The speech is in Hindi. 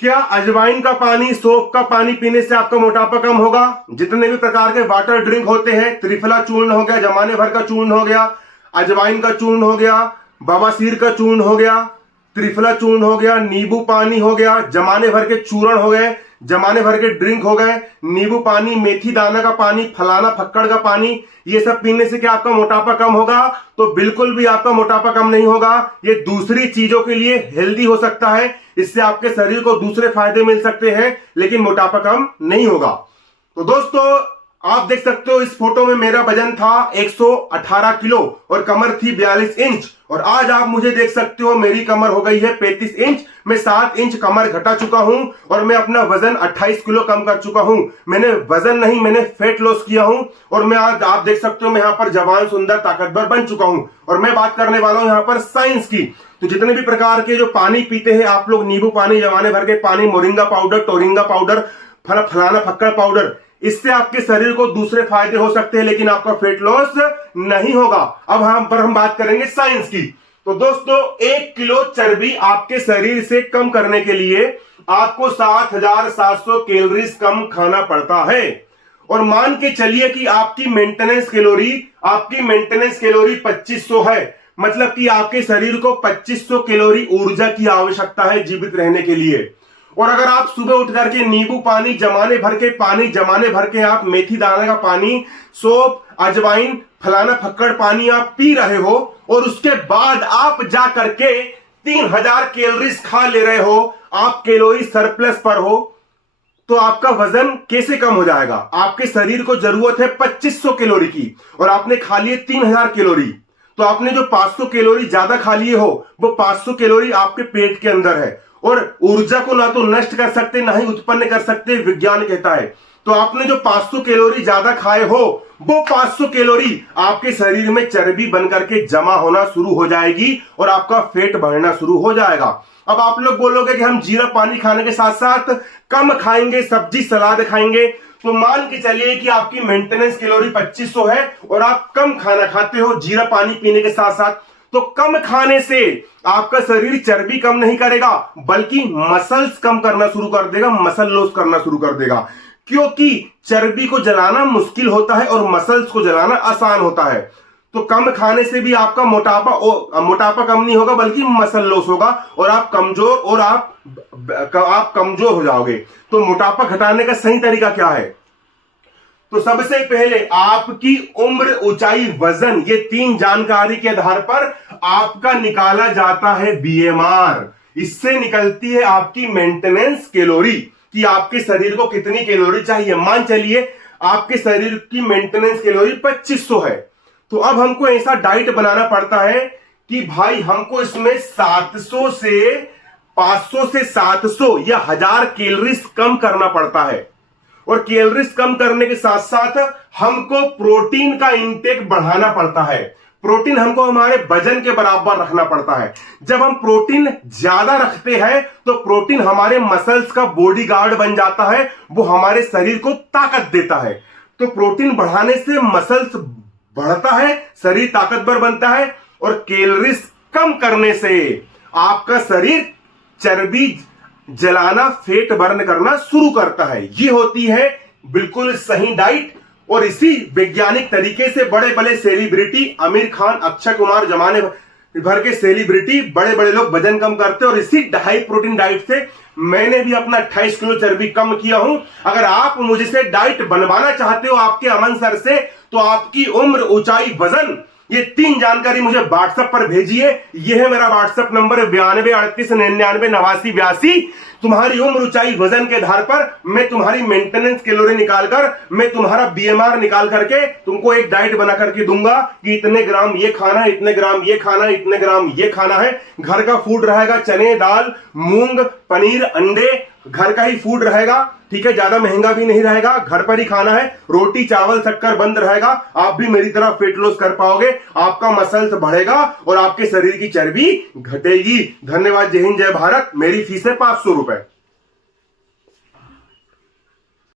क्या अजवाइन का पानी, सौंफ का पानी पीने से आपका मोटापा कम होगा? जितने भी प्रकार के वाटर ड्रिंक होते हैं, त्रिफला चूर्ण हो गया, जमाने भर का चूर्ण हो गया, अजवाइन का चूर्ण हो गया, बवासीर का चूर्ण हो गया, त्रिफला चूर्ण हो गया, नींबू पानी हो गया, जमाने भर के चूर्ण हो गए, जमाने भर के ड्रिंक हो गए, नींबू पानी, मेथी दाना का पानी, फलाना फक्कड़ का पानी, ये सब पीने से क्या आपका मोटापा कम होगा? तो बिल्कुल भी आपका मोटापा कम नहीं होगा। ये दूसरी चीजों के लिए हेल्दी हो सकता है, इससे आपके शरीर को दूसरे फायदे मिल सकते हैं, लेकिन मोटापा कम नहीं होगा। तो दोस्तों, आप देख सकते हो इस फोटो में मेरा वजन था 118 किलो और कमर थी 42 इंच, और आज आप मुझे देख सकते हो मेरी कमर हो गई है 35 इंच। मैं 7 इंच कमर घटा चुका हूं और मैं अपना वजन 28 किलो कम कर चुका हूं। मैंने वजन नहीं, मैंने फैट लॉस किया हूं, और मैं आज आप देख सकते हो मैं यहां पर जवान, सुंदर, ताकतवर बन चुका हूं। और मैं बात करने वाला हूं यहां पर साइंस की। तो जितने भी प्रकार के जो पानी पीते हैं आप लोग, नींबू पानी, जमाने भर के पानी, मोरिंगा पाउडर, टोरिंगा पाउडर, फलाना फक्कड़ पाउडर, इससे आपके शरीर को दूसरे फायदे हो सकते हैं, लेकिन आपका वेट लॉस नहीं होगा। अब हम बात करेंगे साइंस की। तो दोस्तों, 1 किलो चर्बी आपके शरीर से कम करने के लिए आपको 7700 कैलोरीज कम खाना पड़ता है। और मान के चलिए कि आपकी मेंटेनेंस कैलोरी 2500 है, मतलब कि आपके शरीर को 2500 कैलोरी ऊर्जा की आवश्यकता है जीवित रहने के लिए। और अगर आप सुबह उठ करके नींबू पानी, जमाने भर के पानी, जमाने भर के आप मेथी दाना का पानी, सौंफ, अजवाइन, फलाना फक्कड़ पानी आप पी रहे हो, और उसके बाद आप जा करके 3000 कैलोरीज खा ले रहे हो, आप कैलोरी सरप्लस पर हो, तो आपका वजन कैसे कम हो जाएगा? आपके शरीर को जरूरत है 2500 कैलोरी की, और आपने खा लिए 3000 कैलोरी। तो आपने जो 500 कैलोरी ज्यादा खा लिए हो, वो 500 कैलोरी आपके पेट के अंदर है, और ऊर्जा को ना तो नष्ट कर सकते, ना ही उत्पन्न कर सकते, विज्ञान कहता है। तो आपने जो 500 कैलोरी ज्यादा खाए हो, वो 500 कैलोरी आपके शरीर में चर्बी बनकर के जमा होना शुरू हो जाएगी, और आपका फैट बढ़ना शुरू हो जाएगा। अब आप लोग बोलोगे कि हम जीरा पानी खाने के साथ साथ कम खाएंगे, सब्जी सलाद खाएंगे। तो मान के चलिए कि आपकी मेंटेनेंस कैलोरी 2500 है और आप कम खाना खाते हो जीरा पानी पीने के साथ साथ, तो कम खाने से आपका शरीर चर्बी कम नहीं करेगा, बल्कि मसल्स कम करना शुरू कर देगा, मसल लॉस करना शुरू कर देगा। क्योंकि चर्बी को जलाना मुश्किल होता है और मसल्स को जलाना आसान होता है। तो कम खाने से भी आपका मोटापा कम नहीं होगा, बल्कि मसल लॉस होगा, और आप कमजोर हो जाओगे। तो मोटापा घटाने का सही तरीका क्या है? तो सबसे पहले आपकी उम्र, ऊंचाई, वजन, ये 3 जानकारी के आधार पर आपका निकाला जाता है बीएमआर। इससे निकलती है आपकी मेंटेनेंस कैलोरी, कि आपके शरीर को कितनी कैलोरी चाहिए। मान चलिए आपके शरीर की मेंटेनेंस कैलोरी 2500 है, तो अब हमको ऐसा डाइट बनाना पड़ता है कि भाई हमको इसमें 500 से 700 या 1000 कैलोरीज कम करना पड़ता है। और कैलोरीज कम करने के साथ साथ हमको प्रोटीन का इंटेक बढ़ाना पड़ता है। प्रोटीन हमको हमारे वजन के बराबर रखना पड़ता है। जब हम प्रोटीन ज्यादा रखते हैं तो प्रोटीन हमारे मसल्स का बॉडीगार्ड बन जाता है, वो हमारे शरीर को ताकत देता है। तो प्रोटीन बढ़ाने से मसल्स बढ़ता है, शरीर ताकतवर बनता है, और कैलोरीज कम करने से आपका शरीर चर्बी जलाना, फैट बर्न करना शुरू करता है। ये होती है बिल्कुल सही डाइट। और इसी वैज्ञानिक तरीके से बड़े बड़े सेलिब्रिटी, आमिर खान, अक्षय कुमार, जमाने भर के सेलिब्रिटी, बड़े बड़े लोग वजन कम करते हैं, और इसी हाई प्रोटीन डाइट से मैंने भी अपना 28 किलो चर्बी कम किया हूं। अगर आप मुझसे डाइट बनवाना चाहते हो आपके अमन सर से, तो आपकी उम्र, ऊंचाई, वजन, ये 3 जानकारी मुझे व्हाट्सएप पर भेजिए। ये है मेरा व्हाट्सएप नंबर 9238998982। तुम्हारी उम्र, ऊंचाई, वजन के आधार पर मैं तुम्हारी मेंटेनेंस कैलोरी निकालकर, मैं तुम्हारा बीएमआर निकाल करके तुमको एक डाइट बना करके दूंगा कि इतने ग्राम ये खाना है, इतने ग्राम ये खाना है, इतने ग्राम ये खाना है। घर का फूड रहेगा, चने, दाल, मूंग, पनीर, अंडे, घर का ही फूड रहेगा, ठीक है, ज्यादा महंगा भी नहीं रहेगा, घर पर ही खाना है। रोटी, चावल, शक्कर बंद रहेगा। आप भी मेरी तरह वेट लॉस कर पाओगे, आपका मसल्स बढ़ेगा और आपके शरीर की चर्बी घटेगी। धन्यवाद। जय हिंद, जय भारत। मेरी फीस है 500 रुपए।